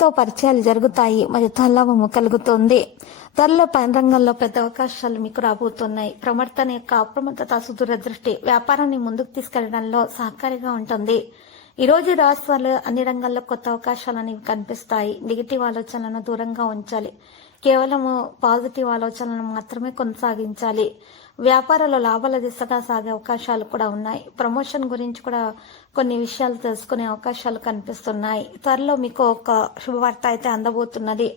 తో పరిచయాలు జరుగుతాయి, మరియు తల్లవము కలుగుతుంది. త్వరలో పని రంగంలో పెద్ద అవకాశాలు మీకు రాబోతున్నాయి. ప్రవర్తన యొక్క అప్రమత్తత, సుదూర దృష్టి వ్యాపారాన్ని ముందుకు తీసుకెళ్లడంలో సహకారిగా ఉంటుంది. ఈ రోజు రాశి వాళ్ళు అన్ని రంగాల్లో కొత్త అవకాశాలు అనేవి కనిపిస్తాయి. నెగిటివ్ ఆలోచనలను దూరంగా ఉంచాలి. కేవలం పాజిటివ్ ఆలోచనలను మాత్రమే కొనసాగించాలి. వ్యాపారంలో లాభాల దిశగా సాగే అవకాశాలు కూడా ఉన్నాయి. ప్రమోషన్ గురించి కూడా కొన్ని విషయాలు తెలుసుకునే అవకాశాలు కనిపిస్తున్నాయి. త్వరలో మీకు ఒక శుభవార్త అయితే అందబోతున్నది.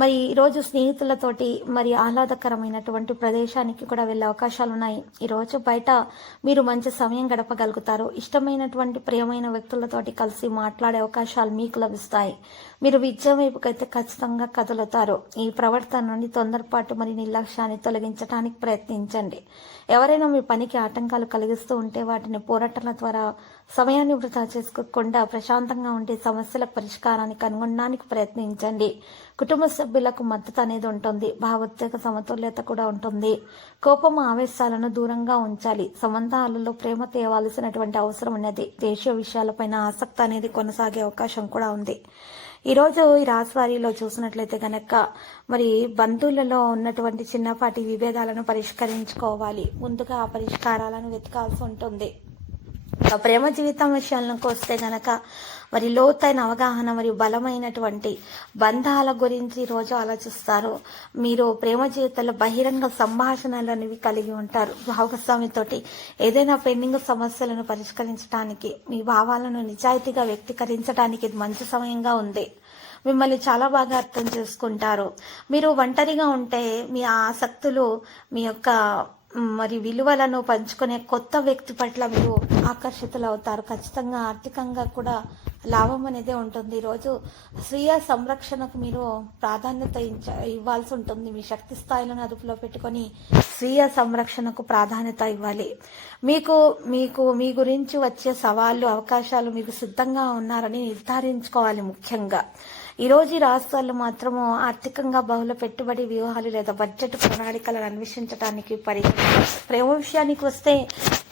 మరి ఈ రోజు స్నేహితులతోటి మరి ఆహ్లాదకరమైనటువంటి ప్రదేశానికి కూడా వెళ్లే అవకాశాలు ఉన్నాయి. ఈ రోజు బయట మీరు మంచి సమయం గడపగలుగుతారు. ఇష్టమైనటువంటి ప్రియమైన వ్యక్తులతోటి కలిసి మాట్లాడే అవకాశాలు మీకు లభిస్తాయి. మీరు విజయం వైపుకైతే ఖచ్చితంగా కదులుతారు. ఈ ప్రవర్తన నుండి తొందరపాటు మరి నిర్లక్ష్యాన్ని తొలగించడానికి ప్రయత్నించండి. ఎవరైనా మీ పనికి ఆటంకాలు కలిగిస్తూ ఉంటే వాటిని పోరాటాల ద్వారా సమయాన్ని వృధా చేసుకోకుండా ప్రశాంతంగా ఉండే సమస్యల పరిష్కారాన్ని కనుగొనడానికి ప్రయత్నించండి. కుటుంబ సభ్యులకు మద్దతు అనేది ఉంటుంది. భావోద్వేగ సమతుల్యత కూడా ఉంటుంది. కోపం, ఆవేశాలను దూరంగా ఉంచాలి. సంబంధాలలో ప్రేమ తేవాల్సినటువంటి అవసరం ఉన్నది. దేశీయ విషయాలపైన ఆసక్తి అనేది కొనసాగే అవకాశం కూడా ఉంది. ఈ రోజు ఈ రాశి వారిలో చూసినట్లయితే గనక మరి బంధువులలో ఉన్నటువంటి చిన్నపాటి విభేదాలను పరిష్కరించుకోవాలి. ముందుగా ఆ పరిష్కారాలను వెతకాల్సి ఉంటుంది. ప్రేమ జీవితం విషయాలకు వస్తే గనక మరి లోతైన అవగాహన మరియు బలమైనటువంటి బంధాల గురించి రోజు ఆలోచిస్తారు. మీరు ప్రేమ జీవితంలో బహిరంగ సంభాషణలు అనేవి కలిగి ఉంటారు. భాగస్వామితోటి ఏదైనా పెండింగ్ సమస్యలను పరిష్కరించడానికి, మీ భావాలను నిజాయితీగా వ్యక్తీకరించడానికి ఇది మంచి సమయంగా ఉంది. మిమ్మల్ని చాలా బాగా అర్థం చేసుకుంటారు. మీరు ఒంటరిగా ఉంటే మీ ఆసక్తులు, మీ యొక్క మరి విలువలను పంచుకునే కొత్త వ్యక్తి పట్ల మీరు ఆకర్షితులు అవుతారు. ఖచ్చితంగా ఆర్థికంగా కూడా లాభం అనేది ఉంటుంది. ఈరోజు స్వీయ సంరక్షణకు మీరు ప్రాధాన్యత ఇవ్వాల్సి ఉంటుంది. మీ శక్తి స్థాయిలను అదుపులో పెట్టుకొని స్వీయ సంరక్షణకు ప్రాధాన్యత ఇవ్వాలి. మీ గురించి వచ్చే సవాళ్లు, అవకాశాలు మీకు సిద్ధంగా ఉన్నారని నిర్ధారించుకోవాలి. ముఖ్యంగా ఈ రోజు ఈ రాష్ట్రాల్లో మాత్రము ఆర్థికంగా బహుళ పెట్టుబడి వ్యూహాలు లేదా బడ్జెట్ ప్రణాళికలను అన్వేషించడానికి ప్రేమ విషయానికి వస్తే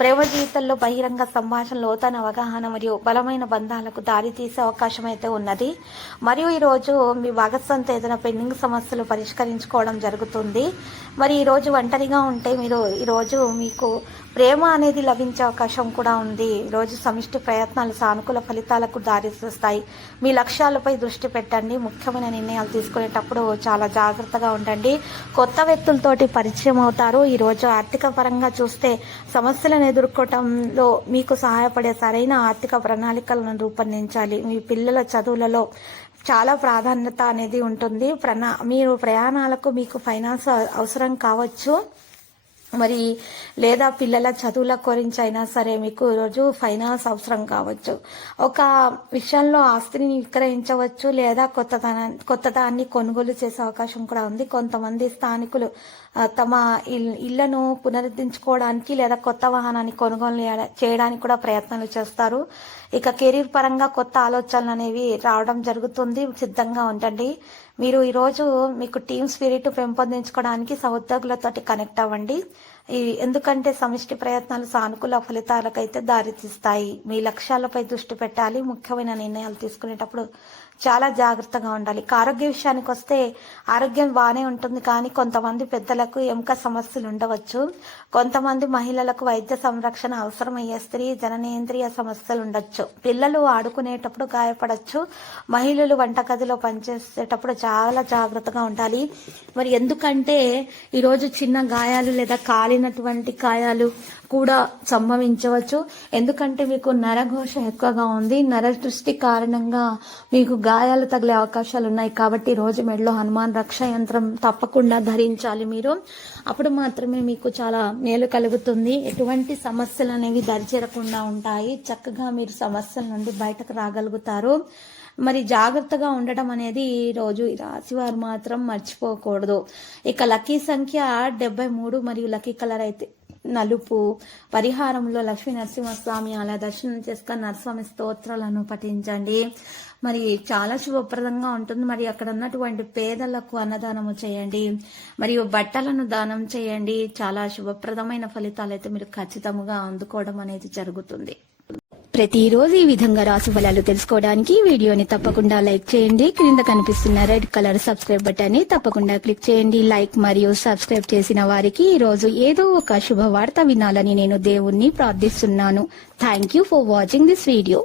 ప్రేమ జీవితంలో బహిరంగ సంభాషణ, లోతైన అవగాహన మరియు బలమైన బంధాలకు దారి తీసే అవకాశం అయితే ఉన్నది. మరియు ఈ రోజు మీ భాగస్వామితో ఏదైనా పెండింగ్ సమస్యలు పరిష్కరించుకోవడం జరుగుతుంది. మరి ఈ రోజు ఒంటరిగా ఉంటే మీరు ఈ రోజు మీకు ప్రేమ అనేది లభించే అవకాశం కూడా ఉంది. ఈరోజు సమిష్టి ప్రయత్నాలు సానుకూల ఫలితాలకు దారితీస్తాయి. మీ లక్ష్యాలపై దృష్టి పెట్టండి. ముఖ్యమైన నిర్ణయాలు తీసుకునేటప్పుడు చాలా జాగ్రత్తగా ఉండండి. కొత్త వ్యక్తులతోటి పరిచయం అవుతారు. ఈరోజు ఆర్థిక పరంగా చూస్తే సమస్యలను ఎదుర్కోవటంలో మీకు సహాయపడే సరైన ఆర్థిక ప్రణాళికలను రూపొందించాలి. మీ పిల్లల చదువులలో చాలా ప్రాధాన్యత అనేది ఉంటుంది. మీరు ప్రయాణాలకు మీకు ఫైనాన్స్ అవసరం కావచ్చు, మరి లేదా పిల్లల చదువుల గురించి అయినా సరే మీకు ఈరోజు ఫైనాన్స్ అవసరం కావచ్చు. ఒక విషయంలో ఆస్తిని విక్రయించవచ్చు లేదా కొత్తదాన్ని కొనుగోలు చేసే అవకాశం కూడా ఉంది. కొంతమంది స్థానికులు తమ ఇళ్లను పునరుద్ధరించుకోవడానికి లేదా కొత్త వాహనాన్ని కొనుగోలు చేయడానికి కూడా ప్రయత్నాలు చేస్తారు. ఇక కెరీర్ పరంగా కొత్త ఆలోచనలు అనేవి రావడం జరుగుతుంది. సిద్ధంగా ఉండండి. మీరు ఈరోజు మీకు టీమ్ స్పిరిట్ పెంపొందించుకోవడానికి సహోద్యోగులతోటి కనెక్ట్ అవ్వండి. ఎందుకంటే సమిష్టి ప్రయత్నాలు సానుకూల ఫలితాలకైతే దారితీస్తాయి. మీ లక్ష్యాలపై దృష్టి పెట్టాలి. ముఖ్యమైన నిర్ణయాలు తీసుకునేటప్పుడు చాలా జాగ్రత్తగా ఉండాలి. ఆరోగ్య విషయానికి వస్తే ఆరోగ్యం బాగానే ఉంటుంది, కానీ కొంతమంది పెద్దలకు ఎముక సమస్యలు ఉండవచ్చు. కొంతమంది మహిళలకు వైద్య సంరక్షణ అవసరమయ్యే స్త్రీ జననేంద్రియ సమస్యలు ఉండొచ్చు. పిల్లలు ఆడుకునేటప్పుడు గాయపడచ్చు. మహిళలు వంటగదిలో పనిచేసేటప్పుడు చాలా జాగ్రత్తగా ఉండాలి. మరి ఎందుకంటే ఈరోజు చిన్న గాయాలు లేదా కాలినటువంటి గాయాలు కూడా సంభవించవచ్చు. ఎందుకంటే మీకు నరఘోష ఎక్కువగా ఉంది. నర దృష్టి కారణంగా మీకు గాయాలు తగిలే అవకాశాలు ఉన్నాయి. కాబట్టి రోజు మెడలో హనుమాన్ రక్ష యంత్రం తప్పకుండా ధరించాలి మీరు. అప్పుడు మాత్రమే మీకు చాలా మేలు కలుగుతుంది. ఎటువంటి సమస్యలు అనేవి దరిచేరకుండా ఉంటాయి. చక్కగా మీరు సమస్యల నుండి బయటకు రాగలుగుతారు. మరి జాగ్రత్తగా ఉండడం అనేది ఈ రోజు ఈ రాశి వారు మాత్రం మర్చిపోకూడదు. ఇక లక్కీ సంఖ్య 73 మరియు లక్కీ కలర్ అయితే నలుపు. పరిహారంలో లక్ష్మీ నరసింహస్వామి అలా దర్శనం చేసుకుని నరస్వామి స్తోత్రాలను పఠించండి. మరి చాలా శుభప్రదంగా ఉంటుంది. మరి అక్కడ ఉన్నటువంటి పేదలకు అన్నదానము చేయండి, మరియు బట్టలను దానం చేయండి. చాలా శుభప్రదమైన ఫలితాలు అయితే మీరు ఖచ్చితంగా అందుకోవడం అనేది జరుగుతుంది. ప్రతిరోజు ఈ విధంగా రాశి ఫలాలు తెలుసుకోవడానికి వీడియోని తప్పకుండా లైక్ చేయండి. క్రింద కనిపిస్తున్న రెడ్ కలర్ సబ్స్క్రైబ్ బటన్ ని తప్పకుండా క్లిక్ చేయండి. లైక్ మరియు సబ్స్క్రైబ్ చేసిన వారికి ఈ రోజు ఏదో ఒక శుభవార్త వినాలని నేను దేవుణ్ణి ప్రార్థిస్తున్నాను. Thank you for watching this video.